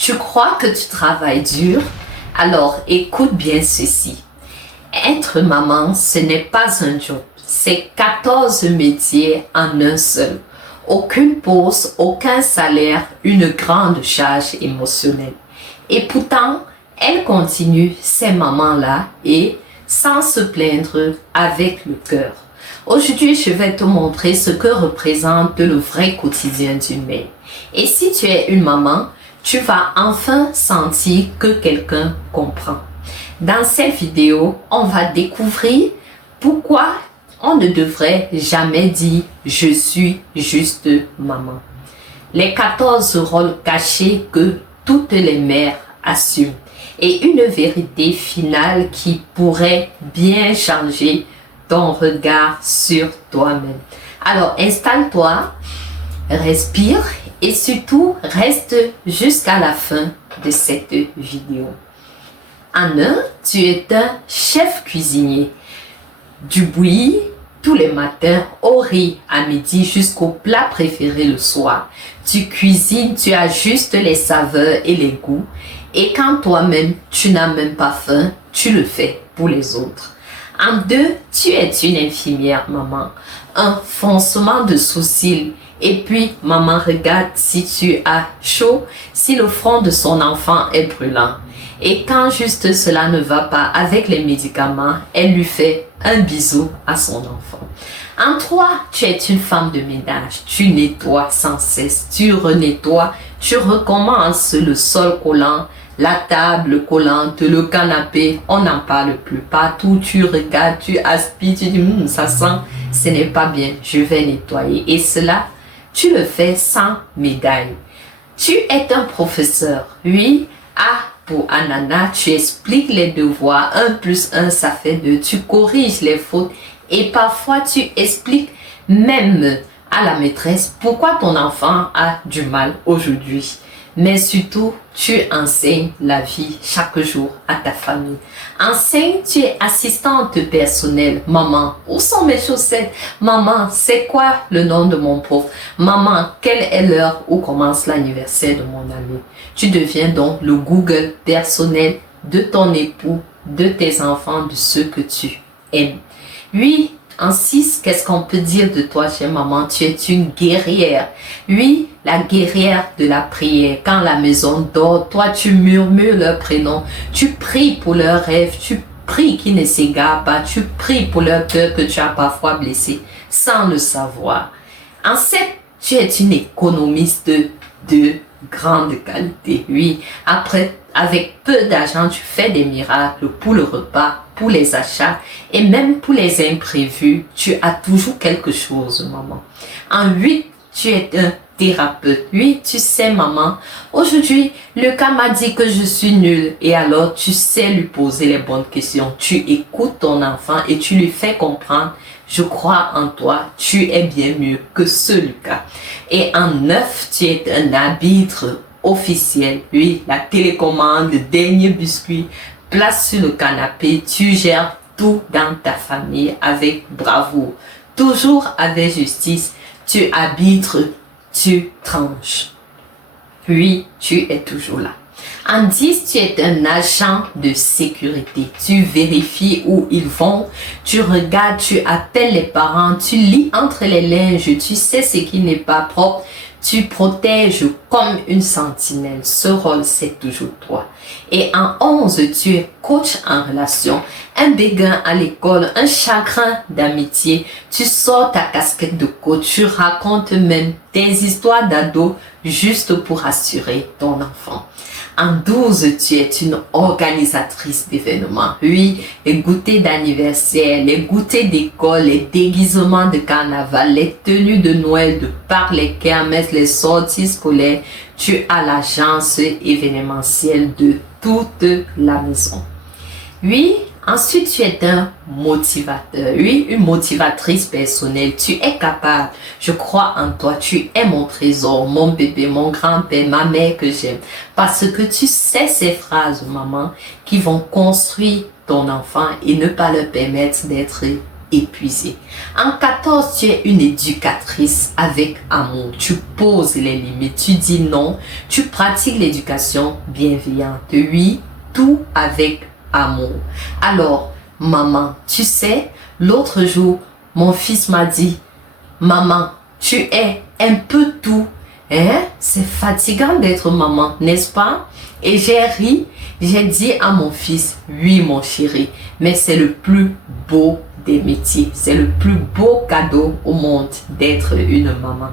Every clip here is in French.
Tu crois que tu travailles dur? Alors écoute bien ceci. Être maman, ce n'est pas un job. C'est 14 métiers en un seul. Aucune pause, aucun salaire, une grande charge émotionnelle. Et pourtant, elle continue ces mamans-là et sans se plaindre avec le cœur. Aujourd'hui, je vais te montrer ce que représente le vrai quotidien d'une mère. Et si tu es une maman, tu vas enfin sentir que quelqu'un comprend. Dans cette vidéo, on va découvrir pourquoi on ne devrait jamais dire « je suis juste maman ». Les 14 rôles cachés que toutes les mères assument et une vérité finale qui pourrait bien changer ton regard sur toi-même. Alors installe-toi, respire et surtout reste jusqu'à la fin de cette vidéo. En un, tu es un chef cuisinier. Du bouilli tous les matins, au riz à midi jusqu'au plat préféré le soir. Tu cuisines, tu ajustes les saveurs et les goûts. Et quand toi-même, tu n'as même pas faim, tu le fais pour les autres. En deux, tu es une infirmière, maman. Un foncement de sourcils. Et puis, maman regarde si tu as chaud, si le front de son enfant est brûlant. Et quand juste cela ne va pas avec les médicaments, elle lui fait un bisou à son enfant. En trois, tu es une femme de ménage. Tu nettoies sans cesse, tu renettoies, tu recommences le sol collant, la table collante, le canapé, on n'en parle plus. Partout, tu regardes, tu aspires, tu dis, ça sent, ce n'est pas bien, je vais nettoyer. Et cela, tu le fais sans médaille. Tu es un professeur, oui, pour Anana, tu expliques les devoirs, 1 plus 1 ça fait 2, tu corriges les fautes et parfois tu expliques même à la maîtresse pourquoi ton enfant a du mal aujourd'hui. Mais surtout, tu enseignes la vie chaque jour à ta famille. Enseigne, tu es assistante personnelle. Maman, où sont mes chaussettes? Maman, c'est quoi le nom de mon prof? Maman, quelle est l'heure où commence l'anniversaire de mon ami? Tu deviens donc le Google personnel de ton époux, de tes enfants, de ceux que tu aimes. Oui, en 6, qu'est-ce qu'on peut dire de toi, chère maman? Tu es une guerrière. Oui, la guerrière de la prière. Quand la maison dort, toi, tu murmures leur prénom. Tu pries pour leurs rêves. Tu pries qu'ils ne s'égarent pas. Tu pries pour leur cœur que tu as parfois blessé sans le savoir. En 7, tu es une économiste de grande qualité. Oui, après, avec peu d'argent, tu fais des miracles pour le repas, pour les achats et même pour les imprévus. Tu as toujours quelque chose, maman. En 8, tu es un thérapeute. Oui, tu sais, maman, aujourd'hui, le cas m'a dit que je suis nulle. Et alors, tu sais lui poser les bonnes questions. Tu écoutes ton enfant et tu lui fais comprendre, je crois en toi, tu es bien mieux que ce Lucas. Et en 9, tu es un arbitre officiel. Oui, la télécommande, le dernier biscuit, place sur le canapé, tu gères tout dans ta famille avec bravoure. Toujours avec justice, tu arbitres, tu tranches. Oui, tu es toujours là. En 10, tu es un agent de sécurité. Tu vérifies où ils vont, tu regardes, tu appelles les parents, tu lis entre les linges, tu sais ce qui n'est pas propre, tu protèges comme une sentinelle. Ce rôle, c'est toujours toi. Et en 11, tu es coach en relation, un béguin à l'école, un chagrin d'amitié. Tu sors ta casquette de coach, tu racontes même tes histoires d'ado juste pour rassurer ton enfant. En 12, tu es une organisatrice d'événements. Oui, les goûters d'anniversaire, les goûters d'école, les déguisements de carnaval, les tenues de Noël, de Pâques, les kermesses, les sorties scolaires. Tu as l'agence événementielle de toute la maison. Oui, ensuite tu es un motivateur, oui, une motivatrice personnelle. Tu es capable, je crois en toi, tu es mon trésor, mon bébé, mon grand-père, ma mère que j'aime. Parce que tu sais ces phrases, maman, qui vont construire ton enfant et ne pas leur permettre d'être épuisé. En 14, tu es une éducatrice avec amour. Tu poses les limites, tu dis non, tu pratiques l'éducation bienveillante. Oui, tout avec amour. Alors, maman, tu sais, l'autre jour, mon fils m'a dit, maman, tu es un peu tout. Hein? C'est fatigant d'être maman, n'est-ce pas? Et j'ai ri, j'ai dit à mon fils, oui mon chéri, mais c'est le plus beau des métiers, c'est le plus beau cadeau au monde d'être une maman.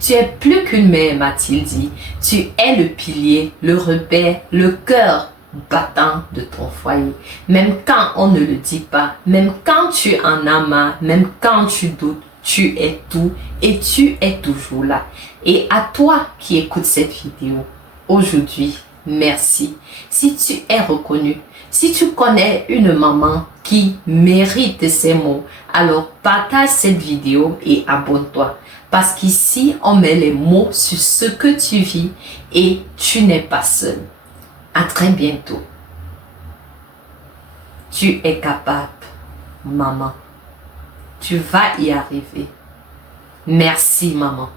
Tu es plus qu'une mère, m'a-t-il dit, tu es le pilier, le repère, le cœur battant de ton foyer. Même quand on ne le dit pas, même quand tu en as marre, même quand tu doutes, tu es tout et tu es toujours là. Et à toi qui écoutes cette vidéo, aujourd'hui, merci. Si tu es reconnu, si tu connais une maman qui mérite ces mots, alors partage cette vidéo et abonne-toi. Parce qu'ici, on met les mots sur ce que tu vis et tu n'es pas seul. À très bientôt. Tu es capable, maman. Tu vas y arriver. Merci, maman.